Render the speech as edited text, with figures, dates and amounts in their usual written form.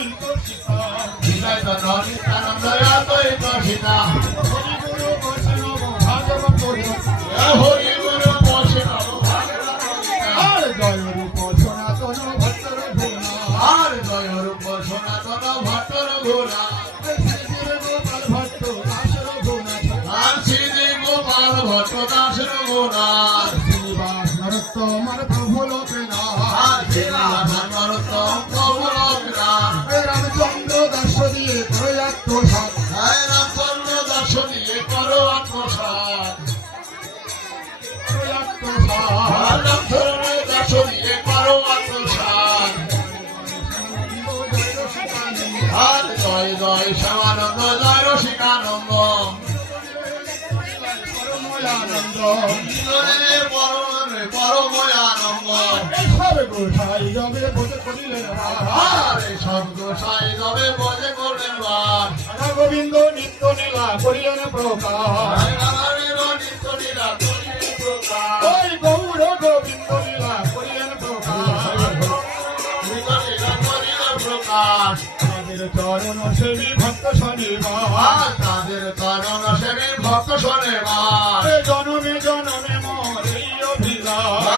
হইত সীতা বিজয় তো নিত্যানন্দ অদ্বৈত সীতা হরি গুরু বৈষ্ণব ভাগবত হরি গুরু বৈষ্ণব ভাগবত আর জয় রূপ সনাতন ভক্তর ভুনা আর জয় রূপ সনাতন ভট্টর ঘোরা গোপাল ভট্ট দাসর ভুনা আর শ্রী গোপাল ভট্ট দাসের ঘোরা শ্রীনিবাস নরোত্তমার প্রভু লোকেনা আর শ্রীনাথনরোত্তম কমলগ্রাম রামচন্দ্র দাস দিয়ে প্রয়াত্ত সাত রামচন্দ্র দাস নিয়ে করো আত্মসাৎ প্রয়াত্ত রামচন্দ্র দাস নিয়ে করো আত্মসাৎ আর জয় জয় শ্যামানন্দ জয় রসিকানন্দ আনন্দ পরময়ানন্দ সব গোসাই যাবে বোধ করিলেন আরে সব গোসাই যাবে বজে করলেন বার রাধা গোবিন্দ নিত্য নীলা করিলেন প্রকাশ ওই গৌর গোবিন্দ লীলা করিলেন প্রকাশ তাদের চরণ সেবী ভক্ত শনিবার তাদের কারণ সেবী ভক্ত শোনে মা